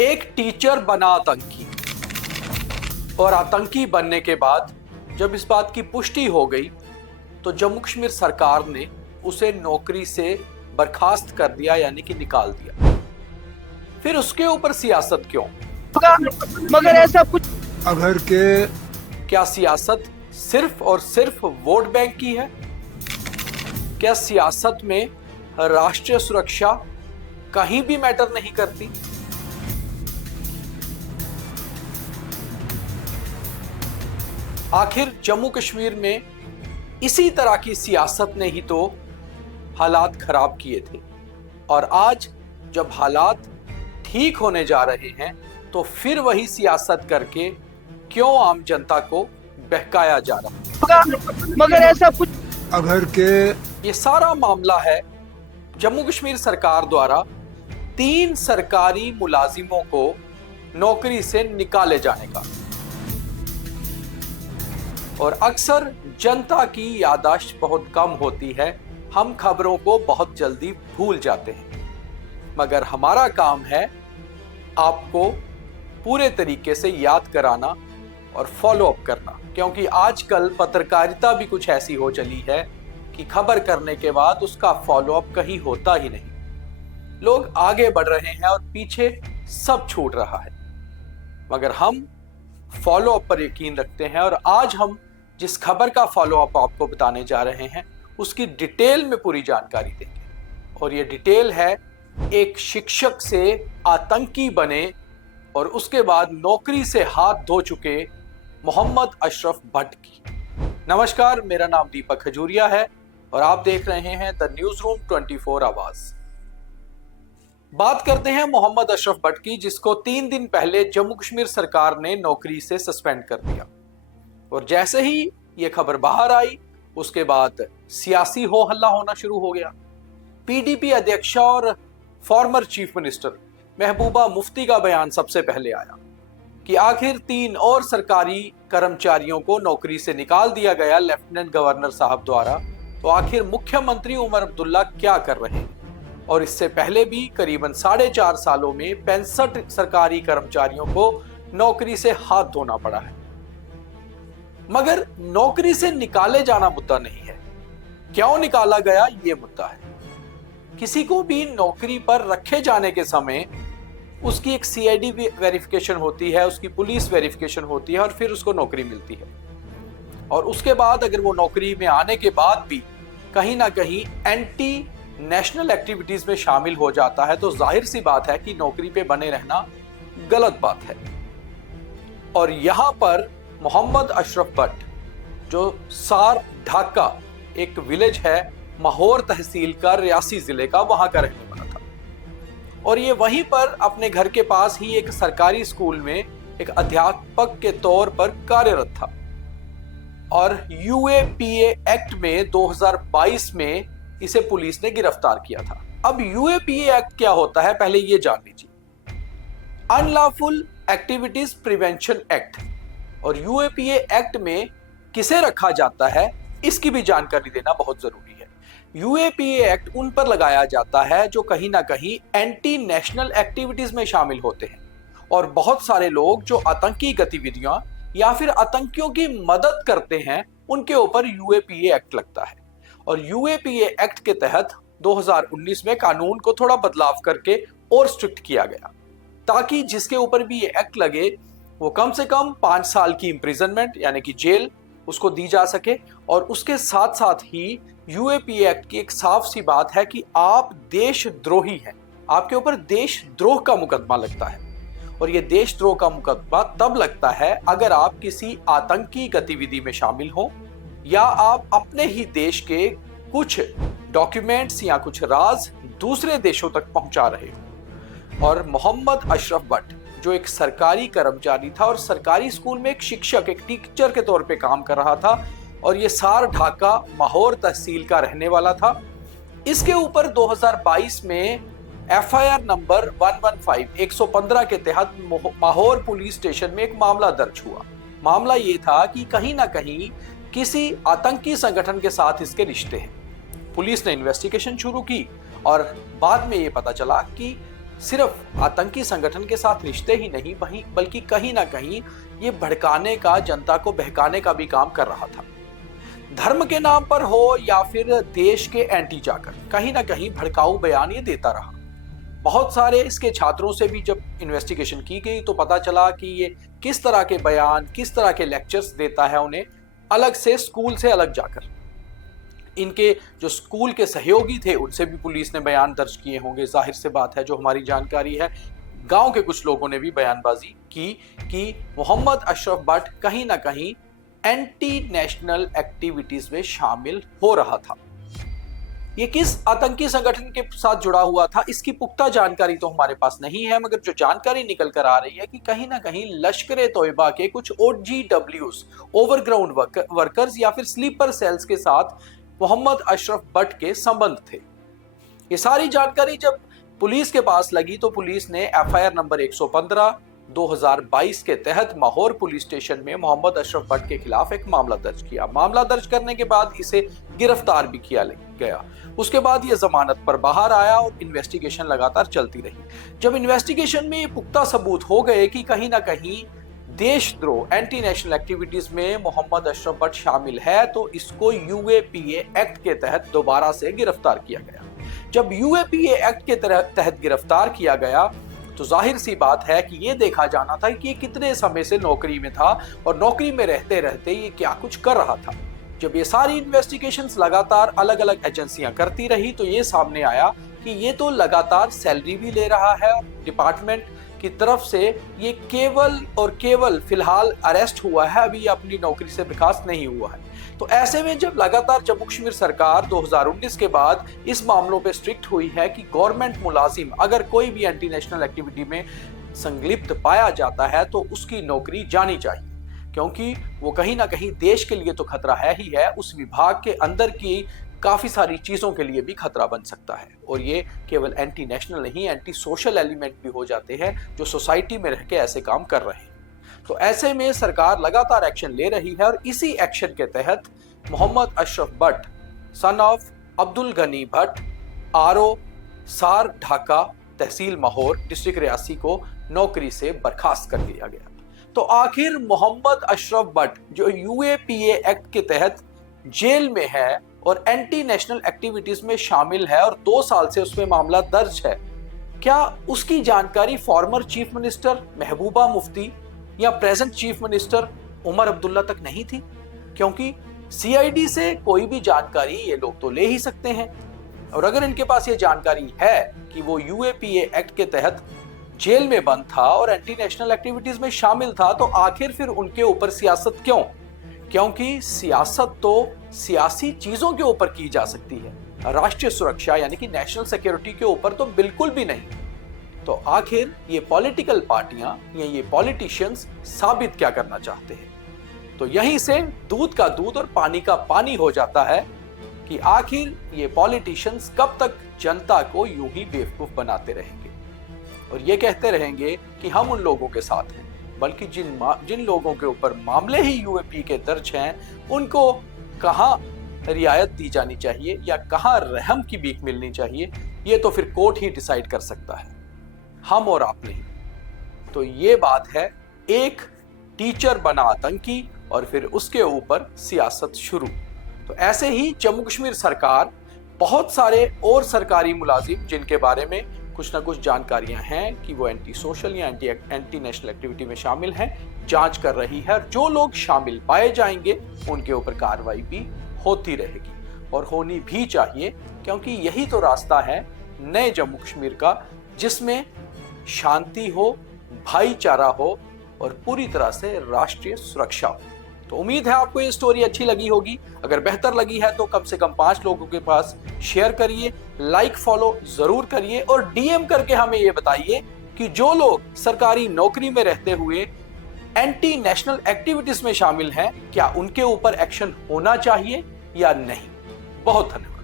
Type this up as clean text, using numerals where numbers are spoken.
एक टीचर बना आतंकी और आतंकी बनने के बाद जब इस बात की पुष्टि हो गई तो जम्मू कश्मीर सरकार ने उसे नौकरी से बर्खास्त कर दिया, यानी कि निकाल दिया। फिर उसके ऊपर सियासत क्यों? मगर ऐसा कुछ अगर के क्या सियासत सिर्फ और सिर्फ वोट बैंक की है? क्या सियासत में राष्ट्रीय सुरक्षा कहीं भी मैटर नहीं करती? आखिर जम्मू कश्मीर में इसी तरह की सियासत ने ही तो हालात खराब किए थे, और आज जब हालात ठीक होने जा रहे हैं तो फिर वही सियासत करके क्यों आम जनता को बहकाया जा रहा है? मगर ऐसा कुछ अगर के ये सारा मामला है जम्मू कश्मीर सरकार द्वारा 3 सरकारी मुलाजिमों को नौकरी से निकाले जाने का। और अक्सर जनता की याददाश्त बहुत कम होती है, हम खबरों को बहुत जल्दी भूल जाते हैं, मगर हमारा काम है आपको पूरे तरीके से याद कराना और फॉलो अप करना, क्योंकि आजकल पत्रकारिता भी कुछ ऐसी हो चली है कि खबर करने के बाद उसका फॉलो अप कहीं होता ही नहीं। लोग आगे बढ़ रहे हैं और पीछे सब छूट रहा है, मगर हम फॉलो अप पर यकीन रखते हैं। और आज हम जिस खबर का फॉलो अप आपको बताने जा रहे हैं उसकी डिटेल में पूरी जानकारी देंगे, और ये डिटेल है एक शिक्षक से आतंकी बने और उसके बाद नौकरी से हाथ धो चुके मोहम्मद अशरफ भट्ट की। नमस्कार, मेरा नाम दीपक खजूरिया है और आप देख रहे हैं द न्यूज रूम 24 आवाज। बात करते हैं मोहम्मद अशरफ भट्ट की, जिसको 3 दिन पहले जम्मू कश्मीर सरकार ने नौकरी से सस्पेंड कर दिया। और जैसे ही यह खबर बाहर आई उसके बाद सियासी हो हल्ला होना शुरू हो गया। पीडीपी अध्यक्ष और फॉर्मर चीफ मिनिस्टर महबूबा मुफ्ती का बयान सबसे पहले आया कि आखिर 3 और सरकारी कर्मचारियों को नौकरी से निकाल दिया गया लेफ्टिनेंट गवर्नर साहब द्वारा, तो आखिर मुख्यमंत्री उमर अब्दुल्ला क्या कर रहे हैं? और इससे पहले भी करीबन 4.5 सालों में 65 सरकारी कर्मचारियों को नौकरी से हाथ धोना पड़ा है। मगर नौकरी से निकाले जाना मुद्दा नहीं है, क्यों निकाला गया ये मुद्दा है। किसी को भी नौकरी पर रखे जाने के समय उसकी एक सीआईडी वेरिफिकेशन होती है, उसकी पुलिस वेरिफिकेशन होती है और फिर उसको नौकरी मिलती है। और उसके बाद अगर वो नौकरी में आने के बाद भी कहीं ना कहीं एंटी नेशनल एक्टिविटीज में शामिल हो जाता है तो जाहिर सी बात है कि नौकरी पे बने रहना गलत बात है। और यहां पर मोहम्मद अशरफ भट्ट, जो सार ढाका एक विलेज है माहौर तहसील का, रियासी जिले का, वहां का रहने वाला था। और ये वहीं पर अपने घर के पास ही एक सरकारी स्कूल में एक अध्यापक के तौर पर कार्यरत था। और यूएपीए एक्ट में 2022 में इसे पुलिस ने गिरफ्तार किया था। अब यूएपीए एक्ट क्या होता है पहले ये जान लीजिए। Unlawful activities prevention act. और यूएपीए एक्ट में किसे रखा जाता है इसकी भी जानकारी देना बहुत जरूरी है। यूएपीए एक्ट उन पर लगाया जाता है जो कहीं ना कहीं एंटी नेशनल एक्टिविटीज में शामिल होते हैं, और बहुत सारे लोग जो आतंकी गतिविधियां या फिर आतंकियों की मदद करते हैं उनके ऊपर यूएपीए एक्ट लगता है। और यूएपीए एक्ट के तहत 2019 में कानून को थोड़ा बदलाव करके और स्ट्रिक्ट किया गया, ताकि जिसके ऊपर भी ये एक्ट लगे वो कम से कम 5 साल की इंप्रिजनमेंट यानी कि जेल उसको दी जा सके। और उसके साथ साथ ही यूएपीए एक्ट की एक साफ सी बात है कि आप देशद्रोही हैं, आपके ऊपर देशद्रोह का मुकदमा लगता है। और ये देशद्रोह का मुकदमा तब लगता है अगर आप किसी आतंकी गतिविधि में शामिल हो या आप अपने ही देश के कुछ डॉक्यूमेंट्स या कुछ राज दूसरे देशों तक पहुंचा रहे हो। और मोहम्मद अशरफ भट्ट जो एक सरकारी कर्मचारी था और सरकारी स्कूल में एक शिक्षक, एक टीचर के तौर पे काम कर रहा था, और ये सार ढाका माहौर तहसील का रहने वाला था। इसके ऊपर 2022 में एफआईआर नंबर 115 के तहत माहौर पुलिस स्टेशन में एक मामला दर्ज हुआ। मामला ये था कि कहीं ना कहीं किसी आतंकी संगठन के साथ इसके रिश्ते हैं। पुलिस ने इन्वेस्टिगेशन शुरू की और बाद में ये पता चला कि सिर्फ आतंकी संगठन के साथ रिश्ते ही नहीं बल्कि कहीं ना कहीं ये भड़काने का, जनता को बहकाने का भी काम कर रहा था। धर्म के नाम पर हो या फिर देश के एंटी जाकर कहीं ना कहीं भड़काऊ बयान ये देता रहा। बहुत सारे इसके छात्रों से भी जब इन्वेस्टिगेशन की गई तो पता चला कि ये किस तरह के बयान, किस तरह के लेक्चर्स देता है उन्हें अलग से, स्कूल से अलग जाकर। इनके जो स्कूल के सहयोगी थे उनसे भी पुलिस ने बयान दर्ज किए होंगे, जाहिर से बात है, जो हमारी जानकारी है। गांव के कुछ लोगों ने भी बयानबाजी की कि मोहम्मद अशरफ भट्ट कहीं ना कहीं एंटी नेशनल एक्टिविटीज में शामिल हो रहा था। ये किस आतंकी संगठन के साथ जुड़ा हुआ था इसकी पुख्ता जानकारी तो हमारे पास नहीं है, मगर जो जानकारी निकल कर आ रही है कि कहीं ना कहीं लश्कर तोयबा के कुछ OGWs, ओवरग्राउंड वर्कर्स या फिर स्लीपर सेल्स के साथ मोहम्मद अशरफ भट्ट के संबंध थे। ये सारी जानकारी जब पुलिस के पास लगी तो पुलिस ने FIR नंबर 115/2022 के तहत माहौर पुलिस स्टेशन में मोहम्मद अशरफ भट्ट के खिलाफ एक मामला दर्ज किया। मामला दर्ज करने के बाद इसे गिरफ्तार भी किया गया। उसके बाद ये जमानत पर बाहर आया और इन्वेस्टिगेशन लगातार चलती रही। जब इन्वेस्टिगेशन में ये पुख्ता सबूत हो गए कि कहीं ना कहीं देशद्रोह, एंटी नेशनल एक्टिविटीज में मोहम्मद अशरफ भट्ट शामिल है, तो इसको UAPA एक्ट के तहत दोबारा से गिरफ्तार किया गया। जब UAPA एक्ट के तहत गिरफ्तार किया गया तो जाहिर सी बात है कि ये देखा जाना था कि ये कितने समय से नौकरी में था और नौकरी में रहते रहते ये क्या कुछ कर रहा था। जब ये सारी इन्वेस्टिगेशंस लगातार अलग अलग एजेंसियां करती रही तो ये सामने आया कि ये तो लगातार सैलरी भी ले रहा है और डिपार्टमेंट की तरफ से ये केवल और केवल फिलहाल अरेस्ट हुआ है, अभी अपनी नौकरी से बर्खास्त नहीं हुआ है। तो ऐसे में जब लगातार जम्मू कश्मीर सरकार 2019 के बाद इस मामलों पे स्ट्रिक्ट हुई है कि गवर्नमेंट मुलाजिम अगर कोई भी एंटी नेशनल एक्टिविटी में संलिप्त पाया जाता है तो उसकी नौकरी जानी चाहिए, क्योंकि वो कहीं ना कहीं देश के लिए तो खतरा है ही है, उस विभाग के अंदर की काफी सारी चीजों के लिए भी खतरा बन सकता है। और ये केवल एंटी नेशनल नहीं, एंटी सोशल एलिमेंट भी हो जाते हैं जो सोसाइटी में रह के ऐसे काम कर रहे हैं। तो ऐसे में सरकार लगातार एक्शन ले रही है और इसी एक्शन के तहत Mohammad Ashraf Bhat son of Abdul Gani Bhat RO Sar Dhaka तहसील माहौर डिस्ट्रिक्ट रियासी को नौकरी से बर्खास्त कर दिया गया। तो आखिर मोहम्मद अशरफ भट्ट जो UAPA एक्ट के तहत जेल में है और एंटी नेशनल एक्टिविटीज में शामिल है और 2 साल से उसमें मामला दर्ज है, क्या उसकी जानकारी former chief minister Mehbooba Mufti या present chief minister Omar Abdullah तक नहीं थी? क्योंकि CID से कोई भी जानकारी ये लोग तो ले ही सकते हैं, और अगर इनके पास ये जानकारी है कि वो UAPA एक्ट के तहत जेल में बंद था और एंटी नेशनल एक्टिविटीज में शामिल था, तो आखिर फिर उनके ऊपर सियासत क्यों? क्योंकि सियासत तो सियासी चीजों के ऊपर की जा सकती है, राष्ट्रीय सुरक्षा यानी कि नेशनल सिक्योरिटी के ऊपर तो बिल्कुल भी नहीं। तो आखिर ये पॉलिटिकल पार्टियां या ये पॉलिटिशियंस साबित क्या करना चाहते हैं? तो यहीं से दूध का दूध और पानी का पानी हो जाता है कि आखिर ये पॉलिटिशियंस कब तक जनता को यूं ही बेवकूफ बनाते रहेंगे और ये कहते रहेंगे कि हम उन लोगों के साथ हैं, बल्कि जिन लोगों के ऊपर मामले ही UAPA के दर्ज हैं उनको कहां रियायत दी जानी चाहिए या कहां रहम की भीख मिलनी चाहिए, ये तो फिर कोर्ट ही डिसाइड कर सकता है, हम और आप नहीं। तो ये बात है, एक टीचर बना आतंकी और फिर उसके ऊपर सियासत शुरू। तो ऐसे ही जम्मू कश्मीर सरकार बहुत सारे और सरकारी मुलाजिम जिनके बारे में कुछ ना कुछ जानकारियां हैं कि वो एंटी सोशल या एंटी नेशनल एक्टिविटी में शामिल हैं, जांच कर रही है। और जो लोग शामिल पाए जाएंगे उनके ऊपर कार्रवाई भी होती रहेगी और होनी भी चाहिए, क्योंकि यही तो रास्ता है नए जम्मू कश्मीर का, जिसमें शांति हो, भाईचारा हो और पूरी तरह से राष्ट्रीय सुरक्षा हो। तो उम्मीद है आपको ये स्टोरी अच्छी लगी होगी। अगर बेहतर लगी है तो कम से कम 5 लोगों के पास शेयर करिए, लाइक फॉलो जरूर करिए और DM करके हमें ये बताइए कि जो लोग सरकारी नौकरी में रहते हुए एंटी नेशनल एक्टिविटीज में शामिल हैं, क्या उनके ऊपर एक्शन होना चाहिए या नहीं। बहुत धन्यवाद।